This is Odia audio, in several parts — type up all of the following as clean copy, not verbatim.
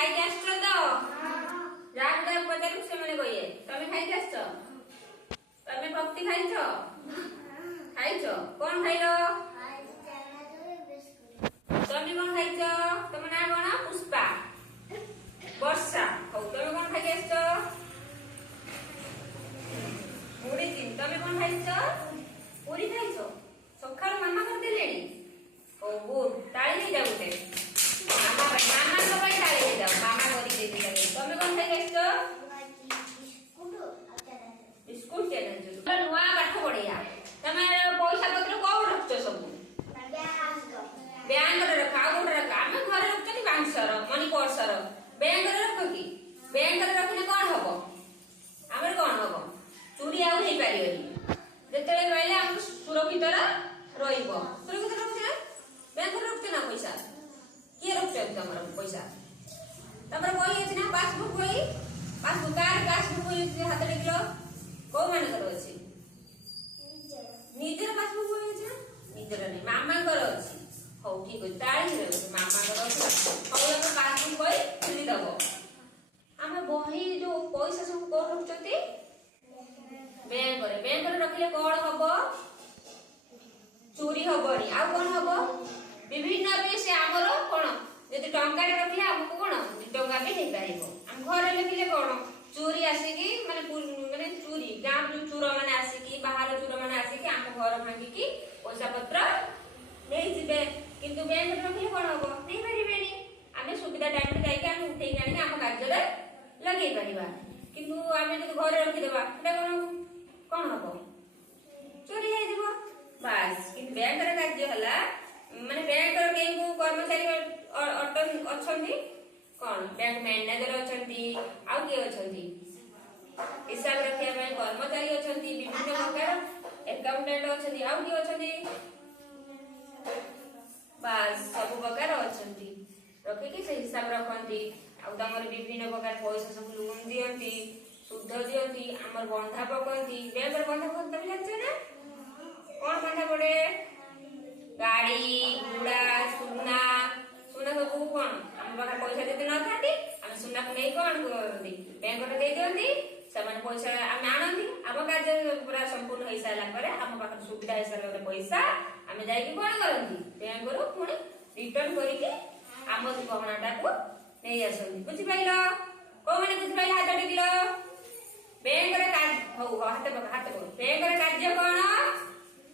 ଖାଇକି ଆସିଛ ତ? ଯାହାକୁ ଯାହା ପଚାରିବୁ ସେମାନେ କହିବେ ତମେ ଖାଇକି ଆସିଛ? ତମେ ପକ୍ତି ଖାଇଛ? ଖାଇଛ? କଣ ଖାଇଲ? ତମେ କଣ ଖାଇଛ? ତମ ନାଁ କଣ? ପୁଷ୍ପା, ବର୍ଷା। ହଉ ତମେ କଣ ଖାଇକି ଆସିଛ? ମୁଢି ଚିନି। ତମେ କଣ ଖାଇଛ? ପୁରୀ ଖାଇଛ? ସକାଳୁ ମାମା କରିଦେଲେଣି। ହଉ ଗୁଡ୍, ତାଳି ଦେଇଯାଉ ଗୋଟେ ମାମା ପାଇଁ, ମାମାଙ୍କ ପାଇଁ ତାଳି ଦେଇଯାଉ, ମାମା କରି ଦେଇଦେଲେ। ତମେ କଣ ଖାଇକି ଆସିଛ? Biscuit challenge. ନୂଆ ପାଠ ପଢିଆ। ତମେ ପଇସା ପତ୍ର କୋଉଠି ରଖୁଛ ସବୁ? ବ୍ୟାଙ୍କରେ ରଖ। ଆଉ କୋଉଠି ରଖ? ଆମେ ଘରେ ରଖୁଛନ୍ତି ବାଂଶର, ମନି ପର୍ସର। ବ୍ୟାଙ୍କରେ ରଖ କି? ବ୍ୟାଙ୍କରେ ରଖିଲେ କଣ ହବ? ଆମର କଣ ହବ? ଚୋରି ଆଉ ହେଇପାରିବନି। ଯେତେବେଳେ ରହିଲେ ଆମକୁ ସୁରକ୍ଷିତ ରହିବ। ସୁରକ୍ଷିତ ରଖୁଛ ନା? ବ୍ୟାଙ୍କରେ ରଖୁଛ ନା ପଇସା? କିଏ ରଖୁଛନ୍ତି ତମର ପଇସା? ତମର ବହି ଅଛି ନା? ପାସବୁକ୍ ବହି, ପାସବୁକ୍ କାର୍ଡ, ପାସବୁକ୍ ବହି ହାତ ଟେକିଲ। କୋଉ ମାନଙ୍କର ଅଛି? ନିଜର ପାସବୁକ୍ ବହି ଅଛି ନା? ନିଜର ନାହିଁ, ମାମାଙ୍କର ଅଛି। ହଉ ଠିକ ଅଛି, ତାଳି ମାମାଙ୍କର ଅଛି। ହଉ ଆମେ ପାସବୁକ୍ ବହି ଖୋଲିଦବ। ଆମେ ବହି ଯୋଉ ପଇସା ସବୁ କୋଉଠି ରଖୁଛନ୍ତି? ବ୍ୟାଙ୍କରେ। ବ୍ୟାଙ୍କରେ ରଖିଲେ କଣ ହବ? ଚୋରି ହବନି। ଆଉ କଣ ହବ? ବିଭିନ୍ନ ବି ସେ ଆମର କଣ, ଯଦି ଟଙ୍କାରେ ରଖିଲେ ଆମକୁ କଣ 2 ଟଙ୍କା ବି ହେଇପାରିବ। ଆମ ଘରେ ରଖିଲେ କଣ ଚୋରି ଆସିକି ମାନେ ଚୋରି, ଗାଁ ଚୋର ମାନେ ଆସିକି, ବାହାର ଚୋର ମାନେ ଆସିକି ଆମ ଘର ଭାଙ୍ଗିକି ପଇସା ପତ୍ର ନେଇଯିବେ। କିନ୍ତୁ ବ୍ୟାଙ୍କରେ ରଖିଲେ କଣ ହବ? ନେଇପାରିବେନି। ଆମେ ସୁବିଧା ଟାଇମରେ ଯାଇକି ଆମେ ଉଠେଇକି ଆଣିକି ଆମ କାର୍ଯ୍ୟରେ ଲଗେଇ ପାରିବା। କିନ୍ତୁ ଆମେ ଯଦି ଘରେ ରଖିଦେବା ସେଟା କଣ ହବ? ଚୋରି ହେଇଯିବ। ବାସ୍। କିନ୍ତୁ ବ୍ୟାଙ୍କର କାର୍ଯ୍ୟ ହେଲା, ମାନେ ବ୍ୟାଙ୍କର କେଉଁ କେଉଁ କର୍ମଚାରୀ ଅଛନ୍ତି? କଣ ବ୍ୟାଙ୍କ ମ୍ୟାନେଜର ଅଛନ୍ତି, ଆଉ କିଏ ଅଛନ୍ତି? ହିସାବ ରଖିବା ପାଇଁ କର୍ମଚାରୀ ଅଛନ୍ତି, ବିଭିନ୍ନ ପ୍ରକାର ଆକାଉଣ୍ଟାଣ୍ଟ ଅଛନ୍ତି, ଆଉ କିଏ ଅଛନ୍ତି? ବାସ୍, ସବୁ ପ୍ରକାର ଅଛନ୍ତି। ରଖିକି ସେ ହିସାବ ରଖନ୍ତି। ଆଉ ତାଙ୍କର ବିଭିନ୍ନ ପ୍ରକାର ପଇସା ସବୁ ଲୋନ୍ ଦିଅନ୍ତି, ସୁଧ ଦିଅନ୍ତି, ଆମର ବନ୍ଧା ପକନ୍ତି। ବ୍ୟାଙ୍କର ବନ୍ଧା ପକନ୍ତି ତମେ ଜାଣିଛ ନା? କଣ ବନ୍ଧା ପଡେ? ଗାଡି, ଘୋଡା, ସୁନା। ସୁନା ସବୁ କଣ ଆମ ପାଖରେ ପଇସା ଯଦି ନଥାନ୍ତି ଆମେ ସୁନାକୁ ନେଇ କଣ କରନ୍ତି? ବ୍ୟାଙ୍କରେ ଦେଇ ଦିଅନ୍ତି। ସେମାନେ ପଇସା ଆମେ ଆଣନ୍ତି। ଆମ କାର୍ଯ୍ୟ ପୁରା ସମ୍ପୂର୍ଣ୍ଣ ହେଇସାରିଲା ପରେ, ଆମ ପାଖରେ ସୁବିଧା ହେଇସାରିଲା ପରେ ପଇସା ଆମେ ଯାଇକି କଣ କରନ୍ତି? ବ୍ୟାଙ୍କରୁ ପୁଣି ରିଟର୍ନ କରିକି ଆମ ଗହଣାଟାକୁ ନେଇ ଆସନ୍ତି। ବୁଝିପାରିଲ? କୋଉମାନେ ବୁଝିପାରିଲ ହାତ ଟେକିଲ। ବ୍ୟାଙ୍କର ହଉ ହାତ ପକା, ହାତ ପକା। ବ୍ୟାଙ୍କର କାର୍ଯ୍ୟ କଣ?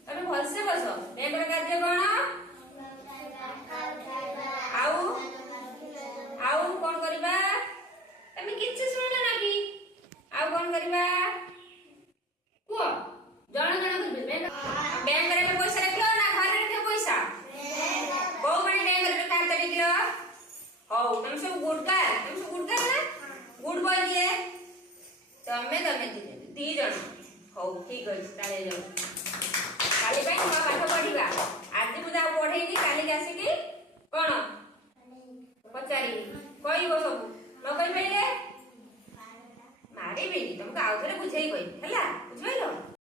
ତମେ ଭଲସେ ବସ। ବ୍ୟାଙ୍କର କାର୍ଯ୍ୟ କଣ? ଆଉ କଣ କରିବା? ତମେ କିଛି ଶୁଣିଲ ନା କି? ଆଉ କଣ କରିବା କୁହ? ଜଣ ଜଣ ବ୍ୟାଙ୍କରେ ପଇସା ରଖିବ ନା ଘରେ ରଖିବ ପଇସା? କୋଉ ମାନେ ବ୍ୟାଙ୍କରେ ରଖ, ହାତ ଟେକିଲ। ହଉ ତମେ ସବୁ ଗୁଡଗାର, ତମେ ସବୁ ଗୁଡଗାର ନା? ଗୁଡ ବୟ କିଏ? ତମେ ଦି ଜଣ। ହଉ ଠିକ ଅଛି, ତାହେଲେ ଯାଉ କାଲି ପାଇଁ ନୂଆ ପାଠ ପଢିବା। ଆଜି ମୁଁ ଯାଉ ପଢେଇନି, କାଲିକି ଆସିକି କଣ ପଚାରିବି, କହିବ ସବୁ। ନ କହିପାରିଲେ ମାରିବିନି, ତମକୁ ଆଉ ଥରେ ବୁଝେଇ କହିବି ହେଲା। ବୁଝିପାରିଲ?